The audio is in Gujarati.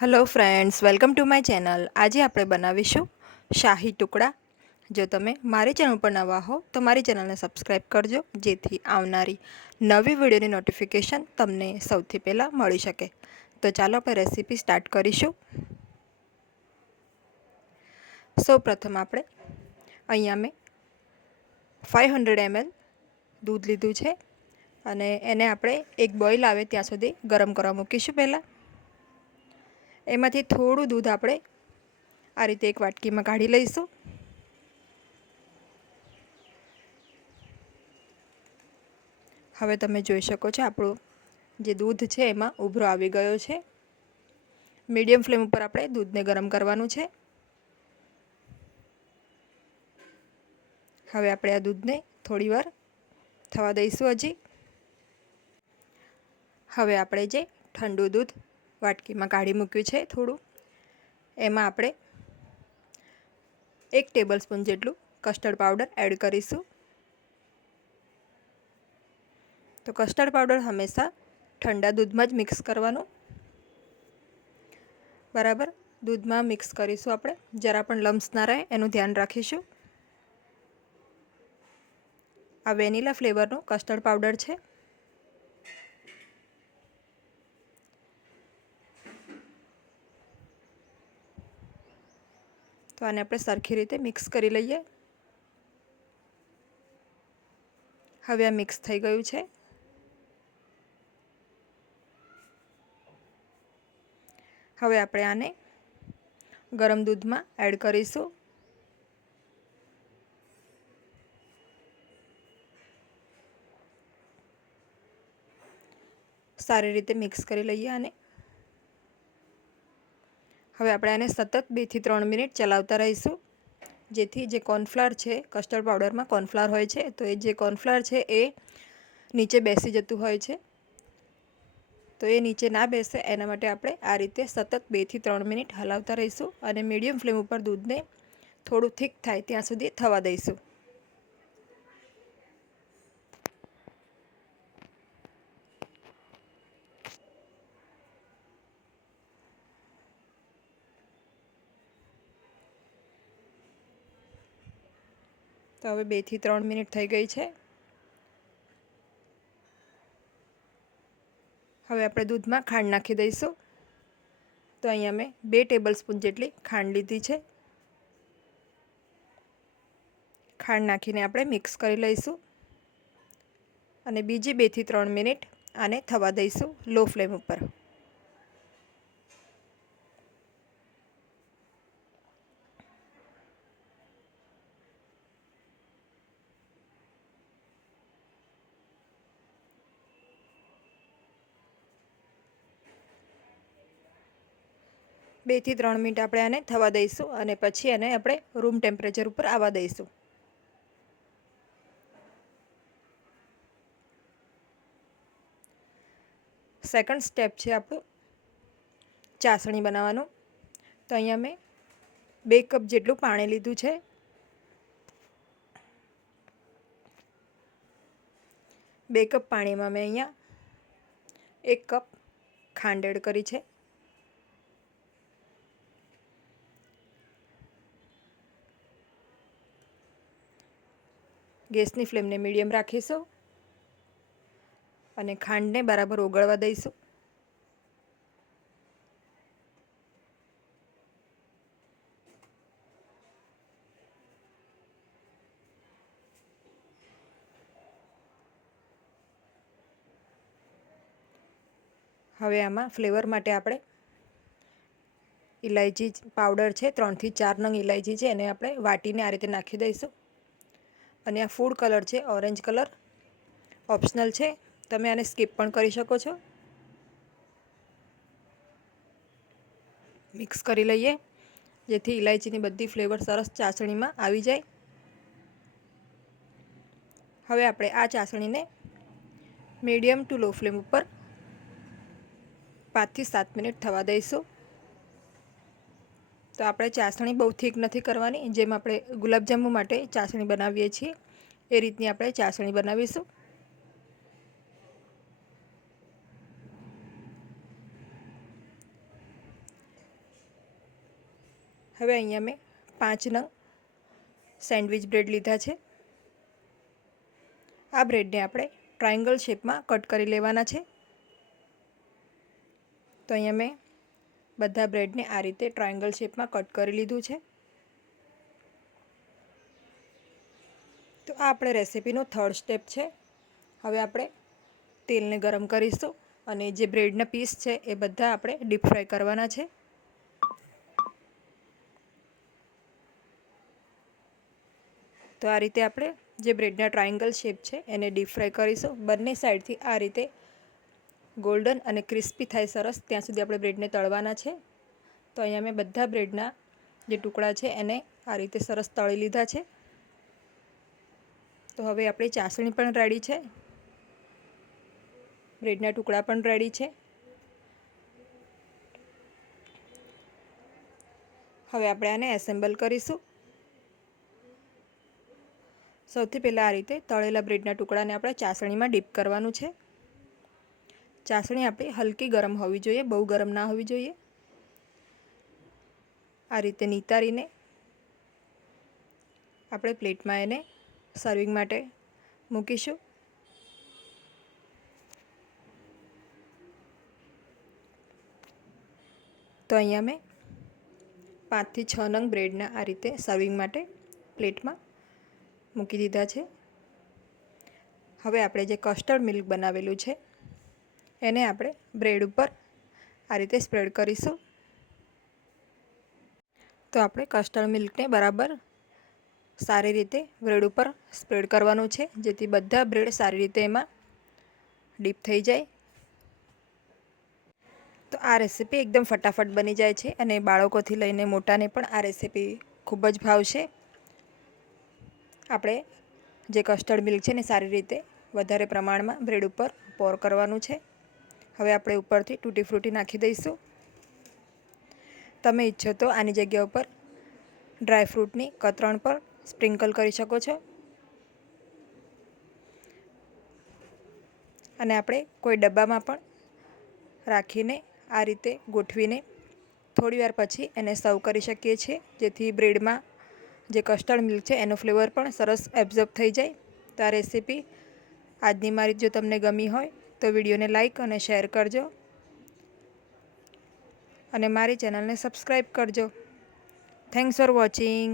Hello friends, welcome to my channel. આજે આપણે બનાવીશું શાહી ટુકડા. જો તમે મારી ચેનલ પર નવા હો તો મારી ચેનલને સબસ્ક્રાઈબ કરજો, જેથી આવનારી નવી વિડીયોની નોટિફિકેશન તમને સૌથી પહેલાં મળી શકે. તો ચાલો આપણે રેસીપી સ્ટાર્ટ કરીશું. સૌપ્રથમ આપણે અહીંયા મેં 500 ml દૂધ લીધું છે અને એને આપણે એક બોઇલ આવે ત્યાં સુધી ગરમ કરવા મૂકીશું. પહેલાં એમાંથી થોડું દૂધ આપણે આ રીતે એક વાટકીમાં કાઢી લઈશું. હવે તમે જોઈ શકો છો આપણું જે દૂધ છે એમાં ઉભરો આવી ગયો છે. મીડિયમ ફ્લેમ ઉપર આપણે દૂધને ગરમ કરવાનું છે. હવે આપણે આ દૂધને થોડીવાર થવા દઈશું હજી. હવે આપણે જે ઠંડુ દૂધ વાટકીમાં કાઢી મૂક્યું છે થોડું, એમાં આપણે 1 ટેબલસ્પૂન જેટલું કસ્ટર્ડ પાવડર એડ કરીશું. તો કસ્ટર્ડ પાવડર હંમેશા ઠંડા દૂધમાં જ મિક્સ કરવાનું. બરાબર દૂધમાં મિક્સ કરીશું આપણે, જરા પણ લમ્સ ના રહે એનું ધ્યાન રાખીશું. આ વેનીલા ફ્લેવરનો કસ્ટર્ડ પાવડર છે. તો આને આપણે સરખી રીતે મિક્સ કરી લઈએ. હવે આ મિક્સ થઈ ગયું છે. હવે આપણે આને ગરમ દૂધમાં એડ કરીશું. સારી રીતે મિક્સ કરી લઈએ આને. હવે આપણે આને સતત 2 થી 3 મિનિટ ચલાવતા રહીશું, જેથી જે કોર્નફ્લાવર છે, કસ્ટર્ડ પાવડરમાં કોર્નફ્લાવર હોય છે, તો એ જે કોર્નફ્લાવર છે એ નીચે બેસી જતું હોય છે. તો એ નીચે ના બેસે એના માટે આપણે આ રીતે સતત 2 થી 3 મિનિટ હલાવતા રહીશું અને મીડિયમ ફ્લેમ ઉપર દૂધને થોડું થીક થાય ત્યાં સુધી થવા દઈશું. તો હવે 2 થી 3 મિનિટ થઈ ગઈ છે. હવે આપણે દૂધમાં ખાંડ નાખી દઈશું. તો અહીંયા મેં 2 ટેબલસ્પૂન જેટલી ખાંડ લીધી છે. ખાંડ નાખીને આપણે મિક્સ કરી લઈશું અને બીજી 2 થી 3 મિનિટ આને થવા દઈશું લો ફ્લેમ ઉપર. બે થી 3 મિનિટ આપણે આને થવા દઈશું અને પછી એને આપણે રૂમ ટેમ્પરેચર ઉપર આવવા દઈશું. સેકન્ડ સ્ટેપ છે આપણું ચાસણી બનાવવાનું. તો અહીંયા મેં 2 કપ જેટલું પાણી લીધું છે. 2 કપ પાણીમાં મેં અહીંયા 1 કપ ખાંડ એડ કરી છે. ગેસની ફ્લેમને મીડિયમ રાખીશું અને ખાંડને બરાબર ઓગળવા દઈશું. હવે આમાં ફ્લેવર માટે આપણે ઇલાયચી પાવડર છે, 3 થી 4 નંગ ઇલાયચી છે, એને આપણે વાટીને આ રીતે નાખી દઈશું. અને આ ફૂડ કલર છે, ઓરેન્જ કલર, ઓપ્શનલ છે, તમે આને સ્કીપ પણ કરી શકો છો. મિક્સ કરી લઈએ જેથી ઇલાયચીની બધી ફ્લેવર સરસ ચાસણીમાં આવી જાય. હવે આપણે આ ચાસણીને મીડિયમ ટુ લો ફ્લેમ ઉપર 5 થી 7 મિનિટ થવા દઈશું. તો આપણે ચાસણી બહુ થીક નથી કરવાની, જેમ આપણે ગુલાબજાંબુ માટે ચાસણી બનાવીએ છીએ એ રીતની આપણે ચાસણી બનાવીશું. હવે અહીંયા મેં 5 નંગ સેન્ડવિચ બ્રેડ લીધા છે. આ બ્રેડને આપણે ટ્રાયંગલ શેપમાં કટ કરી લેવાના છે. તો અહીંયા મેં બધા બ્રેડને આ રીતે ટ્રાયંગલ શેપમાં કટ કરી લીધું છે. તો આ આપણે રેસીપીનો 3rd સ્ટેપ છે. હવે આપણે તેલને ગરમ કરીશું અને જે બ્રેડના પીસ છે એ બધા આપણે ડીપ ફ્રાય કરવાના છે. તો આ રીતે આપણે જે બ્રેડના ટ્રાયંગલ શેપ છે એને ડીપ ફ્રાય કરીશું. બંને સાઈડથી આ રીતે ગોલ્ડન અને ક્રિસ્પી થાય સરસ ત્યાં સુધી આપણે બ્રેડને તળવાના છે. તો અહીંયા મેં બધા બ્રેડના જે ટુકડા છે એને આ રીતે સરસ તળી લીધા છે. તો હવે આપણી ચાસણી પણ રેડી છે, બ્રેડના ટુકડા પણ રેડી છે. હવે આપણે આને એસેમ્બલ કરીશું. સૌથી પહેલાં આ રીતે તળેલા બ્રેડના ટુકડાને આપણે ચાસણીમાં ડીપ કરવાનું છે. ચાસણી આપણી હલકી ગરમ હોવી જોઈએ, બહુ ગરમ ના હોવી જોઈએ. આ રીતે નીતારીને આપણે પ્લેટમાં એને સર્વિંગ માટે મૂકીશું. તો અહીંયા મેં 5 થી 6 નંગ બ્રેડના આ રીતે સર્વિંગ માટે પ્લેટમાં મૂકી દીધા છે. હવે આપણે જે કસ્ટર્ડ મિલ્ક બનાવેલું છે એને આપણે બ્રેડ ઉપર આ રીતે સ્પ્રેડ કરીશું. તો આપણે કસ્ટર્ડ મિલ્કને બરાબર સારી રીતે બ્રેડ ઉપર સ્પ્રેડ કરવાનું છે, જેથી બધા બ્રેડ સારી રીતે એમાં ડીપ થઈ જાય. તો આ રેસીપી એકદમ ફટાફટ બની જાય છે અને બાળકોથી લઈને મોટાને પણ આ રેસીપી ખૂબ જ ભાવશે. આપણે જે કસ્ટર્ડ મિલ્ક છે ને સારી રીતે વધારે પ્રમાણમાં બ્રેડ ઉપર પોર કરવાનું છે. હવે આપણે ઉપરથી તૂટી ફ્રૂટી નાખી દઈશું. તમે ઈચ્છો તો આની જગ્યા ઉપર ડ્રાય ફ્રૂટની કતરણ પર સ્પ્રિંકલ કરી શકો છો. અને આપણે કોઈ ડબ્બામાં પણ રાખીને આ રીતે ગોઠવીને થોડીવાર પછી એને સર્વ કરી શકીએ છીએ, જેથી બ્રેડમાં જે કસ્ટર્ડ મિલ્ક છે એનો ફ્લેવર પણ સરસ એબ્ઝોર્બ થઈ જાય. તો આ રેસીપી આજની મારી જો તમને ગમી હોય તો વિડીયોને લાઈક અને શેર કરજો અને મારી ચેનલને સબસ્ક્રાઈબ કરજો. Thanks for watching.